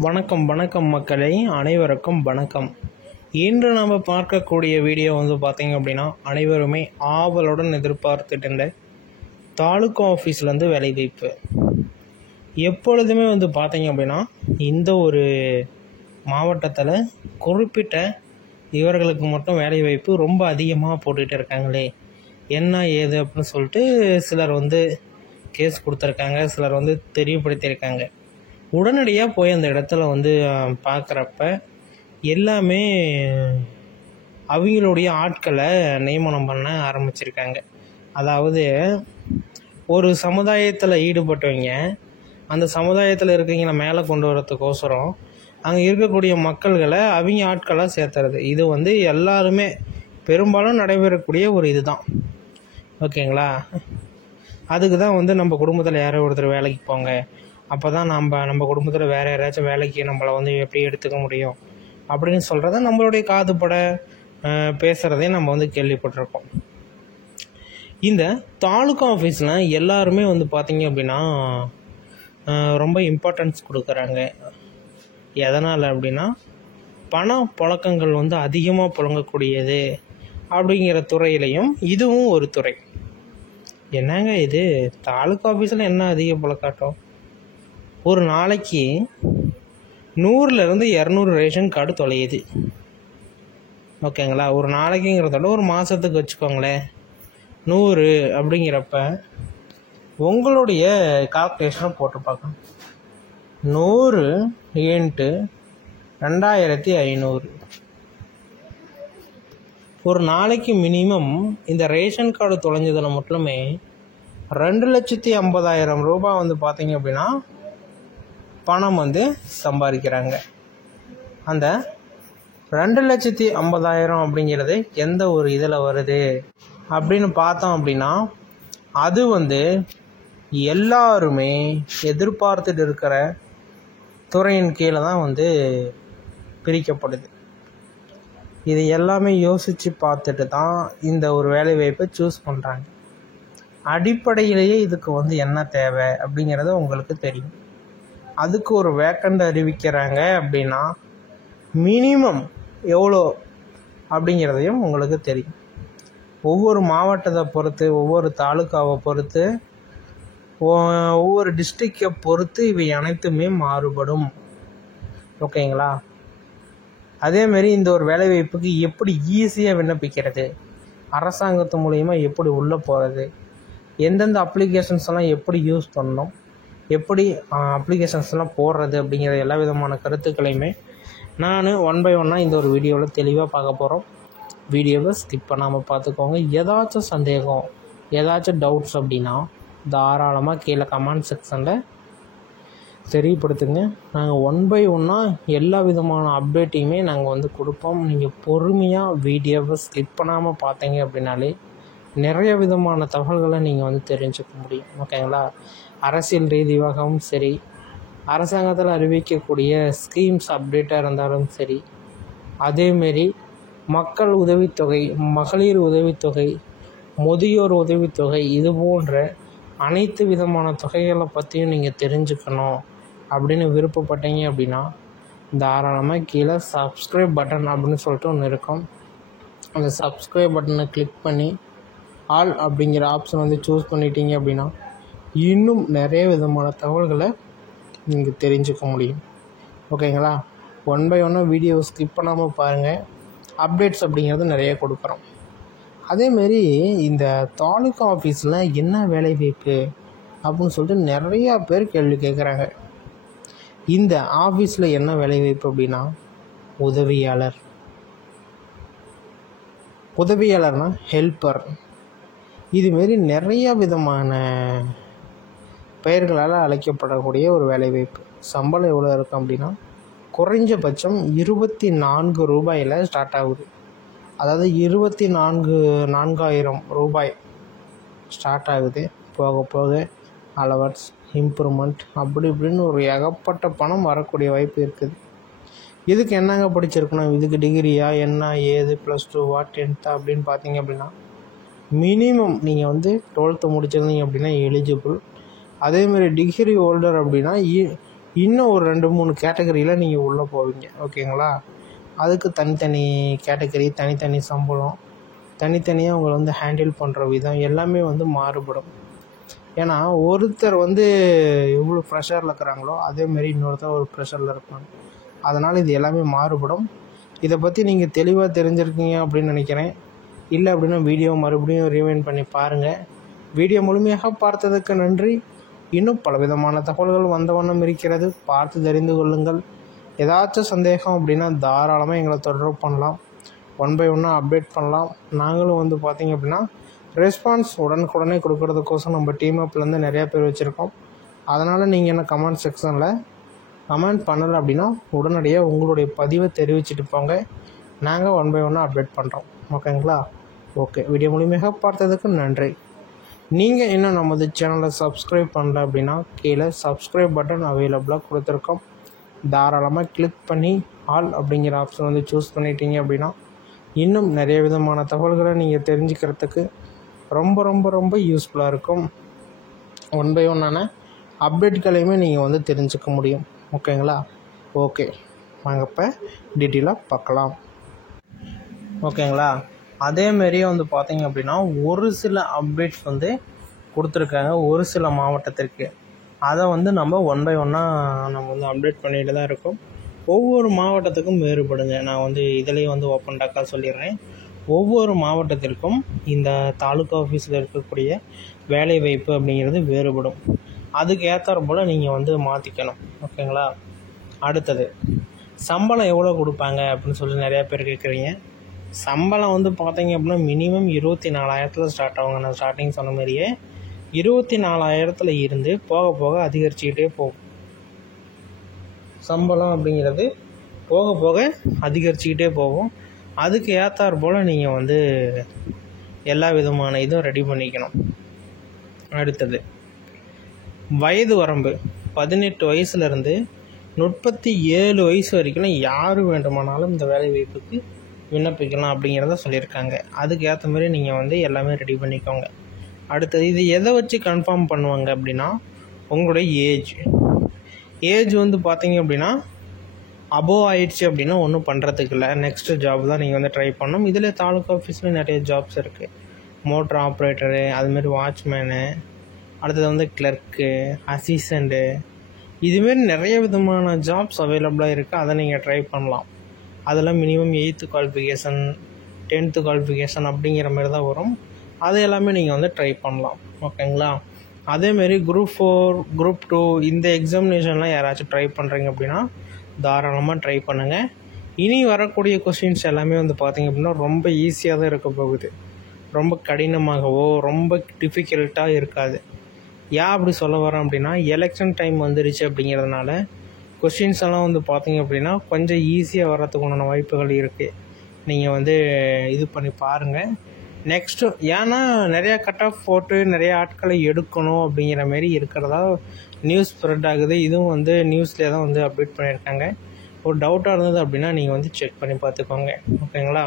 வணக்கம் வணக்கம் மக்களே, அனைவருக்கும் வணக்கம். இன்று நாம் பார்க்கக்கூடிய வீடியோ பார்த்தீங்க அப்படின்னா, அனைவருமே ஆவலுடன் எதிர்பார்த்துட்டு இருந்த தாலுகா ஆஃபீஸ்லேருந்து வேலைவாய்ப்பு. எப்பொழுதுமே பார்த்தீங்க அப்படின்னா, இந்த ஒரு மாவட்டத்தில் குறிப்பிட்ட இவர்களுக்கு மட்டும் வேலைவாய்ப்பு ரொம்ப அதிகமாக போட்டுகிட்டு இருக்காங்களே, என்ன ஏது அப்படின்னு சொல்லிட்டு சிலர் கேஸ் கொடுத்துருக்காங்க, சிலர் தெரியப்படுத்தியிருக்காங்க. உடனடியாக போய் அந்த இடத்துல பார்க்குறப்ப எல்லாமே அவங்களுடைய ஆட்களை நியமனம் பண்ண ஆரம்பிச்சிருக்காங்க. அதாவது ஒரு சமுதாயத்தில் ஈடுபட்டவங்க அந்த சமுதாயத்தில் இருக்கவங்களை மேலே கொண்டு வரத்துக்கோசரம் அங்கே இருக்கக்கூடிய மக்கள்களை அவங்க ஆட்களாக சேர்த்துறது. இது எல்லாருமே பெரும்பாலும் நடைபெறக்கூடிய ஒரு இதுதான். ஓகேங்களா? அதுக்கு தான் நம்ம குடும்பத்தில் யாரோ ஒருத்தர் வேலைக்கு போங்க, அப்போ தான் நம்ம குடும்பத்தில் வேறு யாராச்சும் வேலைக்கு நம்மளை எப்படி எடுத்துக்க முடியும் அப்படின்னு சொல்கிறத நம்மளுடைய காதுபட பேசுகிறதையும் நம்ம கேள்விப்பட்டிருக்கோம். இந்த தாலுகா ஆஃபீஸில் எல்லாருமே பார்த்திங்க அப்படின்னா ரொம்ப இம்பார்ட்டன்ஸ் கொடுக்குறாங்க. எதனால் அப்படின்னா, பண புழக்கங்கள் அதிகமாக புழங்கக்கூடியது அப்படிங்கிற துறையிலையும் இதுவும் ஒரு துறை. என்னங்க இது, தாலுகா ஆஃபீஸில் என்ன அதிக புழக்காட்டம்? ஒரு நாளைக்கு 100லேருந்து 200 ரேஷன் கார்டு தொலையுது. ஓகேங்களா? ஒரு நாளைக்குங்கிறதோட ஒரு மாதத்துக்கு வச்சுக்கோங்களேன், 100 அப்படிங்கிறப்ப உங்களுடைய கால்குலேஷனை போட்டு பார்க்கணும். 100 × 2500. ஒரு நாளைக்கு மினிமம் இந்த ரேஷன் கார்டு தொலைஞ்சதில் மட்டுமே 2,50,000 ரூபாய் பார்த்தீங்க அப்படின்னா பணம் சம்பாதிக்கிறாங்க. அந்த 2,50,000 அப்படிங்கிறது எந்த ஒரு இதில் வருது அப்படின்னு பார்த்தோம் அப்படின்னா, அது எல்லாருமே எதிர்பார்த்துட்டு இருக்கிற துறையின் கீழே தான் பிரிக்கப்படுது. இது எல்லாமே யோசித்து பார்த்துட்டு தான் இந்த ஒரு வேலைவாய்ப்பை சூஸ் பண்ணுறாங்க. அடிப்படையிலேயே இதுக்கு என்ன தேவை அப்படிங்கிறது உங்களுக்கு தெரியும். அதுக்கு ஒரு வேக்கண்ட் அறிவிக்கிறாங்க அப்படின்னா மினிமம் எவ்வளோ அப்படிங்கிறதையும் உங்களுக்கு தெரியும். ஒவ்வொரு மாவட்டத்தை பொறுத்து, ஒவ்வொரு தாலுக்காவை பொறுத்து, ஒவ்வொரு டிஸ்ட்ரிக்டை பொறுத்து இவை அனைத்துமே மாறுபடும். ஓகேங்களா? அதேமாரி இந்த ஒரு வேலைவாய்ப்புக்கு எப்படி ஈஸியாக விண்ணப்பிக்கிறது, அரசாங்கத்து மூலயமா எப்படி உள்ளே போகிறது, எந்தெந்த அப்ளிகேஷன்ஸ் எல்லாம் எப்படி யூஸ் பண்ணணும், எப்படி அப்ளிகேஷன்ஸ்லாம் போடுறது அப்படிங்கிற எல்லா விதமான கருத்துக்களையுமே நான் 1 by 1 இந்த ஒரு வீடியோவில் தெளிவாக பார்க்க போகிறோம். வீடியோவை ஸ்கிப் பண்ணாமல் பார்த்துக்கோங்க. ஏதாச்சும் சந்தேகம், ஏதாச்சும் டவுட்ஸ் அப்படின்னா தாராளமாக கீழே கமெண்ட் செக்ஷனில் தெரியப்படுத்துங்க. நாங்கள் 1 by 1 எல்லா விதமான அப்டேட்டையுமே நாங்கள் கொடுப்போம். நீங்கள் பொறுமையாக வீடியோவை ஸ்கிப் பண்ணாமல் பார்த்தீங்க அப்படின்னாலே நிறைய விதமான தகவல்களை நீங்கள் தெரிஞ்சுக்க முடியும். ஓகேங்களா? அரசியல் ரீதியாகவும் சரி, அரசாங்கத்தில் அறிவிக்கக்கூடிய ஸ்கீம்ஸ் அப்டேட்டாக இருந்தாலும் சரி, அதேமாரி மக்கள் உதவித்தொகை, மகளிர் உதவித்தொகை, முதியோர் உதவித்தொகை, இது போன்ற அனைத்து விதமான தொகைகளை பற்றியும் நீங்கள் தெரிஞ்சுக்கணும் அப்படின்னு விருப்பப்பட்டீங்க அப்படின்னா தாராளமாக கீழே சப்ஸ்கிரைப் பட்டன் அப்படின்னு சொல்லிட்டு ஒன்று இருக்கும். அந்த சப்ஸ்கிரைப் பட்டனை கிளிக் பண்ணி ஆல் அப்படிங்கிற ஆப்ஷன் சூஸ் பண்ணிட்டீங்க அப்படின்னா இன்னும் நிறைய விதமான தகவல்களை நீங்கள் தெரிஞ்சுக்க முடியும். ஓகேங்களா? 1 by 1 வீடியோவை ஸ்கிப் பண்ணாமல் பாருங்கள். அப்டேட்ஸ் அப்படிங்கிறது நிறைய கொடுக்குறோம். அதேமாரி இந்த தாலுகா ஆஃபீஸில் என்ன வேலைவாய்ப்பு அப்படின்னு சொல்லிட்டு நிறையா பேர் கேள்வி கேட்குறாங்க. இந்த ஆஃபீஸில் என்ன வேலைவாய்ப்பு அப்படின்னா உதவியாளர்னால் ஹெல்ப்பர், இதுமாரி நிறைய விதமான பெயர்களால் அழைக்கப்படக்கூடிய ஒரு வேலைவாய்ப்பு. சம்பளம் எவ்வளோ இருக்கும் அப்படின்னா குறைஞ்சபட்சம் 24 ரூபாயில் ஸ்டார்ட் ஆகுது. அதாவது 24,000 ரூபாய் ஸ்டார்ட் ஆகுது. போக போக அலவன்ஸ், இம்ப்ரூவ்மெண்ட் அப்படி இப்படின்னு ஒரு ஏகப்பட்ட பணம் வரக்கூடிய வாய்ப்பு இருக்குது. இதுக்கு என்னங்க படிச்சிருக்கணும், இதுக்கு டிகிரியா, என்ன ஏது, +2 10th அப்படின்னு பார்த்தீங்க அப்படின்னா மினிமம் நீங்கள் 12th முடிச்சிருந்தீங்க அப்படின்னா எலிஜிபிள். அதேமாதிரி டிகிரி ஹோல்டர் அப்படின்னா இன்னும் ஒரு 2-3 கேட்டகரியில் நீங்கள் உள்ளே போவீங்க. ஓகேங்களா? அதுக்கு தனித்தனி கேட்டகரி, தனித்தனி சம்பளம், தனித்தனியாக அவங்கள வந்து ஹேண்டில் பண்ணுற விதம் எல்லாமே வந்து மாறுபடும். ஏன்னா ஒருத்தர் வந்து எவ்வளோ ப்ரெஷரில் இருக்கிறாங்களோ அதேமாரி இன்னொருத்தர் ஒரு ப்ரெஷரில் இருப்பாங்க. அதனால் இது எல்லாமே மாறுபடும். இதை பற்றி நீங்கள் தெளிவாக தெரிஞ்சிருக்கீங்க அப்படின்னு நினைக்கிறேன். இல்லை அப்படின்னா வீடியோ மறுபடியும் ரிவைண்ட் பண்ணி பாருங்கள். வீடியோ முழுமையாக பார்த்ததுக்கு நன்றி. இன்னும் பலவிதமான தகவல்கள் வந்த வண்ணம் இருக்கிறது, பார்த்து தெரிந்து கொள்ளுங்கள். ஏதாச்சும் சந்தேகம் அப்படின்னா தாராளமாக எங்களை தொடர்பு பண்ணலாம். 1 by 1 அப்டேட் பண்ணலாம். நாங்களும் வந்து பார்த்திங்க அப்படின்னா ரெஸ்பான்ஸ் உடனுக்குடனே கொடுக்கறதுக்கோசம் நம்ம டீம் அப்லேருந்து நிறையா பேர் வச்சுருக்கோம். அதனால் நீங்கள் என்ன கமெண்ட் செக்ஷனில் கமெண்ட் பண்ணலை அப்படின்னா உடனடியாக உங்களுடைய பதிவை தெரிவிச்சுட்டு போங்க. நாங்கள் 1 by 1 அப்டேட் பண்ணுறோம். ஓகேங்களா? ஓகே, வீடியோ முழுமையாக பார்த்ததுக்கு நன்றி. நீங்கள் இன்னும் நமது சேனலை சப்ஸ்கிரைப் பண்ணல அப்படின்னா கீழே சப்ஸ்கிரைப் பட்டன் அவைலபிளாக கொடுத்துருக்கோம். தாராளமாக கிளிக் பண்ணி ஆல் அப்படிங்கிற ஆப்ஷன் வந்து சூஸ் பண்ணிட்டீங்க அப்படின்னா இன்னும் நிறைய விதமான தகவல்களை நீங்கள் தெரிஞ்சுக்கிறதுக்கு ரொம்ப ரொம்ப ரொம்ப யூஸ்ஃபுல்லாக இருக்கும். 1 by 1 அப்டேட்களையுமே நீங்கள் வந்து தெரிஞ்சுக்க முடியும். ஓகேங்களா? ஓகே, வாங்க இப்போ டீட்டெயிலாக பார்க்கலாம். ஓகேங்களா? அதேமாரியே வந்து பார்த்திங்க அப்படின்னா ஒரு சில அப்டேட்ஸ் வந்து கொடுத்துருக்காங்க ஒரு சில மாவட்டத்திற்கு. அதை வந்து நம்ம 1 by 1 நம்ம வந்து அப்டேட் பண்ணிட்டு தான் இருக்கோம். ஒவ்வொரு மாவட்டத்துக்கும் வேறுபடுங்க. நான் வந்து இதிலேயே வந்து ஓப்பன் டாக்காக சொல்லிடுறேன். ஒவ்வொரு மாவட்டத்திற்கும் இந்த தாலுக்கா ஆஃபீஸில் இருக்கக்கூடிய வேலைவாய்ப்பு அப்படிங்கிறது வேறுபடும். அதுக்கு ஏற்றாற் போல் நீங்கள் வந்து மாற்றிக்கணும். ஓகேங்களா? அடுத்தது சம்பளம் எவ்வளோ கொடுப்பாங்க அப்படின்னு சொல்லி நிறையா பேர் கேட்குறீங்க. சம்பளம் வந்து பார்த்தீங்க அப்படின்னா மினிமம் 24,000 ஸ்டார்ட் ஆகுங்க. நான் ஸ்டார்டிங் சொன்ன மாதிரியே 24,000 இருந்து போக போக அதிகரிச்சுக்கிட்டே போகும். சம்பளம் அப்படிங்கிறது போக போக அதிகரிச்சுக்கிட்டே போகும். அதுக்கு ஏற்றாற் போல் நீங்கள் வந்து எல்லா விதமான இதுவும் ரெடி பண்ணிக்கணும். அடுத்தது வயது வரம்பு 18 வயசுலேருந்து 37 வயசு வரைக்கும் யார் வேண்டுமானாலும் இந்த வேலை வாய்ப்புக்கு விண்ணப்பிக்கலாம் அப்படிங்கிறத சொல்லியிருக்காங்க. அதுக்கு ஏற்ற மாதிரி நீங்கள் வந்து எல்லாமே ரெடி பண்ணிக்கோங்க. அடுத்தது இது எதை வச்சு கன்ஃபார்ம் பண்ணுவாங்க அப்படின்னா உங்களுடைய ஏஜ் வந்து பார்த்தீங்க அப்படின்னா அபோவ் ஆயிடுச்சு அப்படின்னா ஒன்றும் பண்ணுறதுக்கு இல்லை. நெக்ஸ்ட்டு ஜாப் தான் நீங்கள் வந்து ட்ரை பண்ணணும். இதில் தாலுக்கா ஆஃபீஸில் நிறைய ஜாப்ஸ் இருக்குது. மோட்டர் ஆப்ரேட்டரு, அதுமாரி வாட்ச்மேனு, அடுத்தது வந்து கிளர்க்கு, அசிஸ்டண்ட்டு, இதுமாரி நிறைய விதமான ஜாப்ஸ் அவைலபிளாக இருக்குது. அதை நீங்கள் ட்ரை பண்ணலாம். அதெல்லாம் minimum 8th qualification 10th qualification அப்படிங்கிற மாதிரி தான் வரும். அது எல்லாமே நீங்கள் வந்து ட்ரை பண்ணலாம். ஓகேங்களா? அதேமாரி Group 4 Group 2 இந்த எக்ஸாமினேஷன்லாம் யாராச்சும் ட்ரை பண்ணுறீங்க அப்படின்னா தாராளமாக ட்ரை பண்ணுங்கள். இனி வரக்கூடிய கொஸ்டின்ஸ் எல்லாமே வந்து பார்த்திங்க அப்படின்னா ரொம்ப ஈஸியாக தான் இருக்க போகுது. ரொம்ப கடினமாகவோ ரொம்ப டிஃபிகல்ட்டாக இருக்காது. ஏன் அப்படி சொல்ல வரேன் அப்படின்னா எலெக்ஷன் டைம் வந்துருச்சு அப்படிங்கிறதுனால கொஸ்டின்ஸ் எல்லாம் வந்து பார்த்திங்க அப்படின்னா கொஞ்சம் ஈஸியாக வர்றதுக்கு உண்டான வாய்ப்புகள் இருக்குது. நீங்கள் வந்து இது பண்ணி பாருங்கள். நெக்ஸ்ட்டு ஏன்னா நிறையா கட் ஆஃப் போட்டு நிறைய ஆட்களை எடுக்கணும் அப்படிங்கிற மாரி இருக்கிறதா நியூஸ் ஸ்ப்ரெட் ஆகுது. இதுவும் வந்து நியூஸ்லேயே தான் வந்து அப்டேட் பண்ணியிருக்காங்க. ஒரு டவுட்டாக இருந்தது அப்படின்னா நீங்கள் வந்து செக் பண்ணி பார்த்துக்கோங்க. ஓகேங்களா?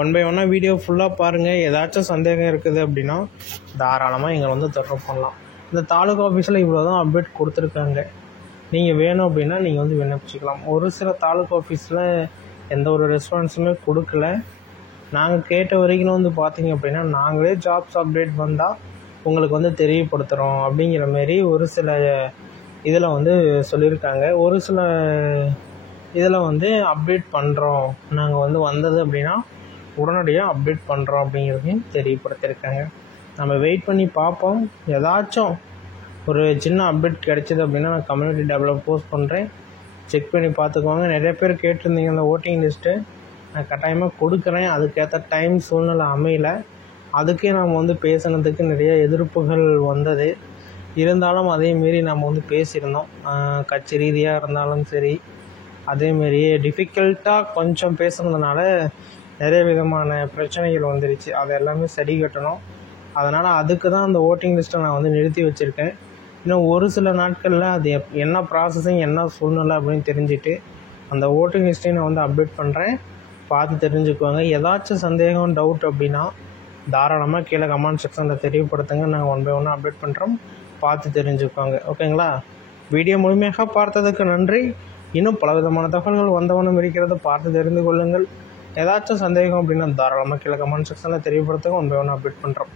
1 by 1 வீடியோ ஃபுல்லாக பாருங்கள். ஏதாச்சும் சந்தேகம் இருக்குது அப்படின்னா தாராளமாக எங்களை வந்து தொடர்பு பண்ணலாம். இந்த தாலுக்கா ஆஃபீஸில் இவ்வளோ தான் அப்டேட் கொடுத்துருக்காங்க. நீங்கள் வேணும் அப்படின்னா நீங்கள் வந்து விண்ணப்பிச்சிக்கலாம். ஒரு சில தாலுக்கா ஆஃபீஸில் எந்த ஒரு ரெஸ்பான்ஸுமே கொடுக்கல. நாங்கள் கேட்ட வரைக்கும் வந்து பார்த்திங்க அப்படின்னா நாங்களே ஜாப்ஸ் அப்டேட் வந்தால் உங்களுக்கு வந்து தெரியப்படுத்துகிறோம் அப்படிங்கிற மாரி ஒரு சில இதில் வந்து சொல்லியிருக்காங்க. ஒரு சில இதில் வந்து அப்டேட் பண்ணுறோம், நாங்கள் வந்து வந்தது அப்படின்னா உடனடியாக அப்டேட் பண்ணுறோம் அப்படிங்கிறதையும் தெரியப்படுத்தியிருக்காங்க. நம்ம வெயிட் பண்ணி பார்ப்போம். ஏதாச்சும் ஒரு சின்ன அப்டேட் கிடைச்சிது அப்படின்னா நான் கம்யூனிட்டி டேப்பில் போஸ்ட் பண்ணுறேன். செக் பண்ணி பார்த்துக்கோங்க. நிறைய பேர் கேட்டிருந்தீங்க அந்த ஓட்டிங் லிஸ்ட்டு. நான் கட்டாயமாக கொடுக்குறேன். அதுக்கேற்ற டைம் சூழ்நிலை அமையல. அதுக்கே நாம் வந்து பேசுனதுக்கு நிறைய எதிர்ப்புகள் வந்தது. இருந்தாலும் அதேமாரி நம்ம வந்து பேசியிருந்தோம். கட்சி ரீதியாக இருந்தாலும் சரி, அதேமாரியே டிஃபிகல்ட்டாக கொஞ்சம் பேசுனதுனால நிறைய விதமான பிரச்சனைகள் வந்துருச்சு. அது எல்லாமே சரி கட்டணும். அதனால் அதுக்கு தான் அந்த ஓட்டிங் லிஸ்ட்டை நான் வந்து நிறுத்தி வச்சுருக்கேன். இன்னும் ஒரு சில நாட்களில் அது என்ன ப்ராசஸிங் என்ன சூழ்நிலை அப்படின்னு தெரிஞ்சுட்டு அந்த ஓட்டிங் லிஸ்ட்டையும் நான் வந்து அப்டேட் பண்ணுறேன். பார்த்து தெரிஞ்சுக்குவாங்க. ஏதாச்சும் சந்தேகம் டவுட் அப்படின்னா தாராளமாக கீழே கமெண்ட் செக்ஷனில் தெரியப்படுத்துங்க. நாங்கள் 1 by 1 அப்டேட் பண்ணுறோம். பார்த்து தெரிஞ்சுக்குவாங்க. ஓகேங்களா? வீடியோ முழுமையாக பார்த்ததுக்கு நன்றி. இன்னும் பலவிதமான தகவல்கள் வந்தவனும் இருக்கிறது, பார்த்து தெரிந்து கொள்ளுங்கள். ஏதாச்சும் சந்தேகம் அப்படின்னா தாராளமாக கீழே கமெண்ட் செக்ஷனில் தெரியப்படுத்துங்க. ஒன்று அப்டேட் பண்ணுறோம்.